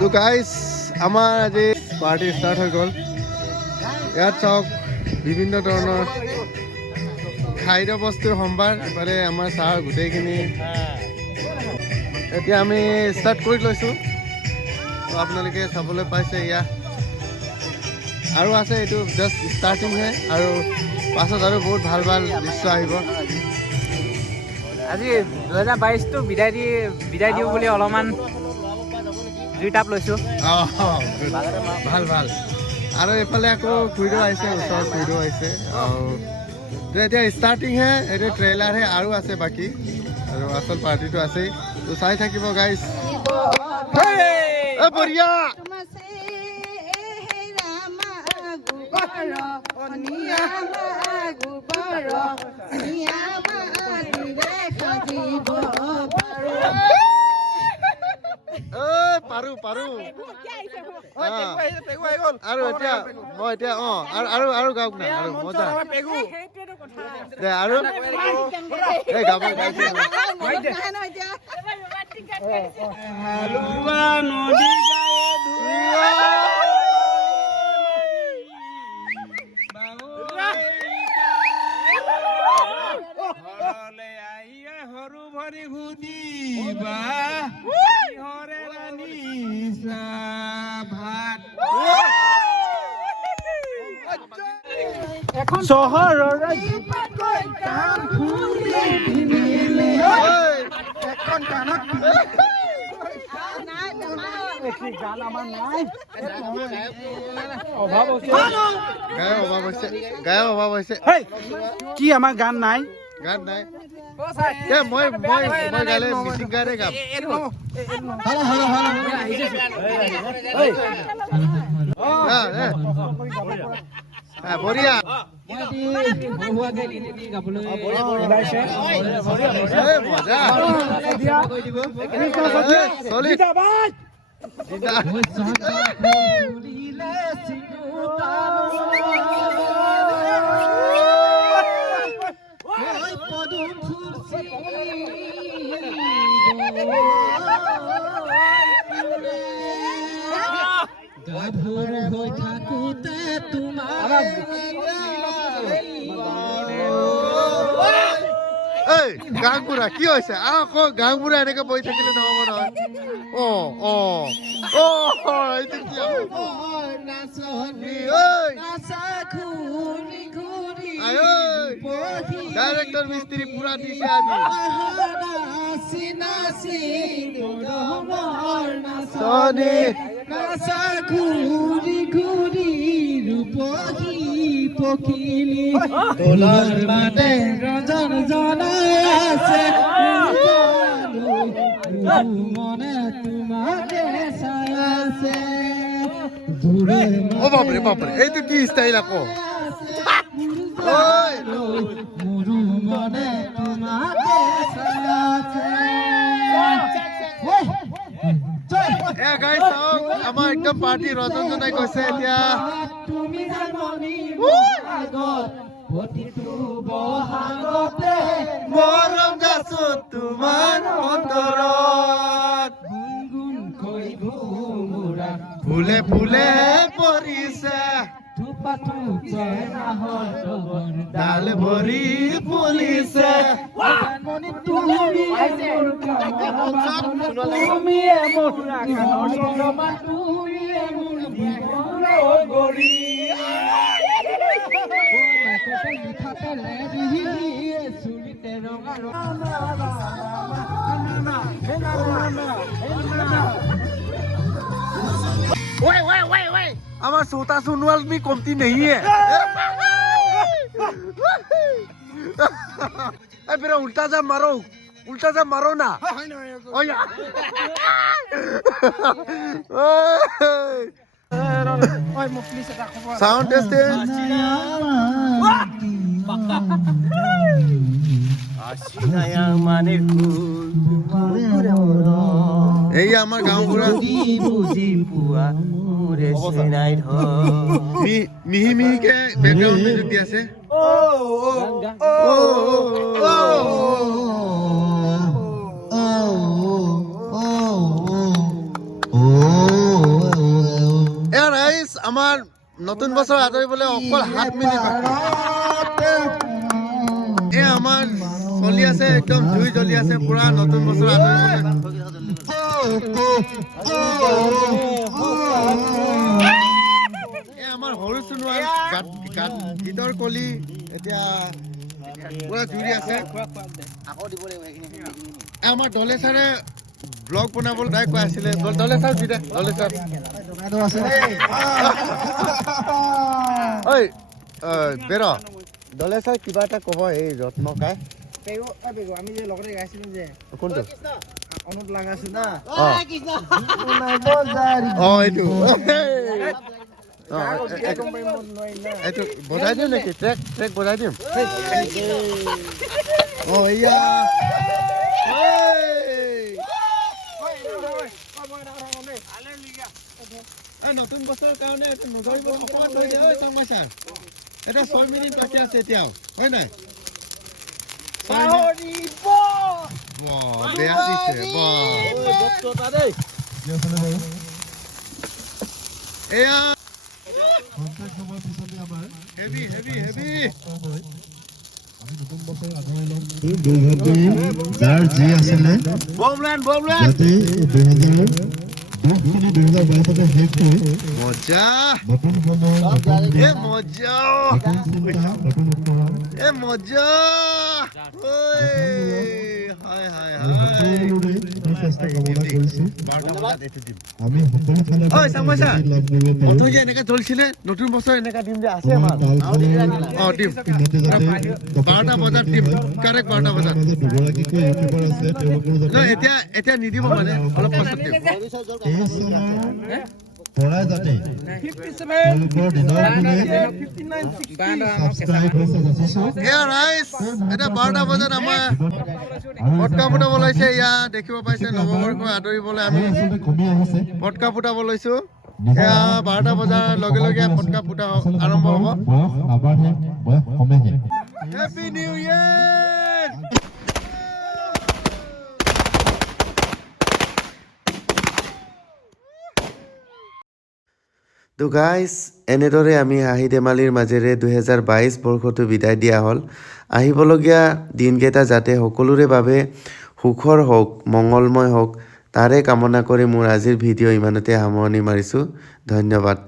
তো গাইস আমাৰ আজি পাৰ্টি ষ্টাৰ্ট হৈ গ'ল। ইয়াত চাওক বিভিন্ন ধৰণৰ খাদ্য বস্তুৰ সম্ভাৰ। ইফালে আমাৰ চাহ গোটেইখিনি এতিয়া আমি ষ্টাৰ্ট কৰি লৈছোঁ। তো আপোনালোকে চাবলৈ পাইছে এয়া আৰু আছে, এইটো জাষ্ট ষ্টাৰ্টিংহে আৰু পাছত আৰু বহুত ভাল ভাল দৃশ্য আহিব। আজি 2022টো বিদায় দিওঁ বুলি অলপমান জুই টাপ লৈছোঁ। ভাল ভাল। আৰু এইফালে আকৌ খুৰীদেউ আহিছে, ওচৰত খুৰীদেউ আহিছে। আৰু এতিয়া ষ্টাৰ্টিংহে, এইটো ট্ৰেইলাৰহে, আৰু আছে বাকী, আৰু আচল পাৰ্টিটো আছেই। তো চাই থাকিব গাইছ। বঢ়িয়া পাৰো পাৰো। আৰু এতিয়া মই এতিয়া আৰু গাওক না, আৰু মজা দে। আৰু এই গাব গাইছে সৰু ভৰি সুধিবা হৰে ৰাণী ভাত চহৰৰ গায়ৰ অভাৱ হৈছে। কি আমাৰ গান নাই? গান নাই। মই গালে মিচিং গানে গাম। বঢ়িয়া গাভৰু হৈ থাকোতে তোমাৰ গাংবুঢ়া কি হৈছে? আকৌ গাংবুঢ়া এনেকে বহি থাকিলে নহব নহয়। এইটো কি ডাইৰেক্টৰ মিস্ত্ৰী পুৰা দিছে আজি। ঘূৰি ঘূৰি ৰূপহী পখিলি দোলৰ মানে ৰজন জনাই আছে মনে তোমাকে চাই আছে। বাপৰে বাপৰে, এইটো কি ষ্টাইল আকৌ? মোৰো মনে তোমাকে চাই আছে। আমাৰ একদম পাৰ্টি ৰজন জনাই কৈছে এতিয়া তুমি প্ৰতিটো বহাগতে মৰম গাছো তোমাৰ অন্তৰত গুণগুণকৈ ঘুমুৰা ফুলে ফুলে পৰিছে থোপা থোপে নাহৰ ডাল ভৰি ফুলিছে। তুমি আমার सोता सुनवाल भी कमती नहीं है। फिर उल्टा जा मारो ना। Sound testing. এই আমার গাঁও পুরা বুঝি পুয়া মিহি মিহিকে ব্যাকগ্রাউন্ড মিউজিক দি আছে। আমাৰ নতুন বছৰ আদৰিবলৈ অকল 7 মিনিট বাকী এই আমাৰ চলি আছে একদম জুই জ্বলি আছে পুৰা নতুন বছৰ আদৰিবলৈ এই আমাৰ সৰু চুনুৱাৰ গীতৰ কলি এতিয়া পুৰা জুৰি আছে আমাৰ দলে ছাৰে ব্লগ বনাবলৈ তাই কৈ আছিলে দলে ছাৰ দি দে দলে ছাৰ ঐ বেৰ দলে ছাৰ কিবা এটা ক'ব এই ৰত্নকাই আমি যে লগতে গাইছিলো যে কোনটো অনুপ লাগাইছো না এইটো এইটো বজাই দিম নেকি ট্ৰেক বজাই দিম এয়া নতুন বছৰৰ কাৰণে নধৰিব অকণমান ধৰি দিয়ে চংমা ছাৰ এটা 6 মিনিট বাকী আছে এতিয়াও হয় নাই বেয়া দিছে এয়া হেভি হেভি হেভি যাৰ যি আছিলে বমলেন যাতে 2022 শেষ কৰি মজা নতুন সময় এ মজা এ মজা হায় হায় সকলোৰে চেষ্টা কামনা কৰিছো আমি সকলো ফালে অথনি এনেকা জ্বলিছিলে নতুন বছৰ এনেকা দিম যে আছে আমাৰ দিম 12টা বজাত দিম কাৰেক্ট 12টা বজাত দুগৰাকীকৈ ইউটিউবাৰ আছে তেওঁলোকৰ এতিয়া নিদিব মানে অলপ পাছত দিম পৰাই যাতে তেওঁলোকৰ দিনৰ সাবস্ক্ৰাইব হৈছে যথেষ্ট এয়া ৰাইজ এতিয়া 12টা বজাত আমাৰ পটকা ফুটাব লৈছে ইয়া দেখিব পাইছে নৱবৰ্ষ আদৰিবলৈ আমি আচলতে কমি আহিছে পটকা ফুটাব লৈছো এয়া 12টা বজাৰ লগে লগে পটকা ফুটা আৰম্ভ হ'ব বয়স নাবাঢ়ে বয়স কমেহে হেপী নিউ ইয়াৰ তো গাইজ এনেদৰে আমি হাঁহি ধেমালিৰ মাজেৰে 2022 বৰ্ষটো বিদায় দিয়া হ'ল আহিবলগীয়া দিনকেইটা যাতে সকলোৰে বাবে সুখৰ হওক মংগলময় হওক তাৰে কামনা কৰি মোৰ আজিৰ ভিডিঅ' ইমানতে সামৰণি মাৰিছোঁ ধন্যবাদ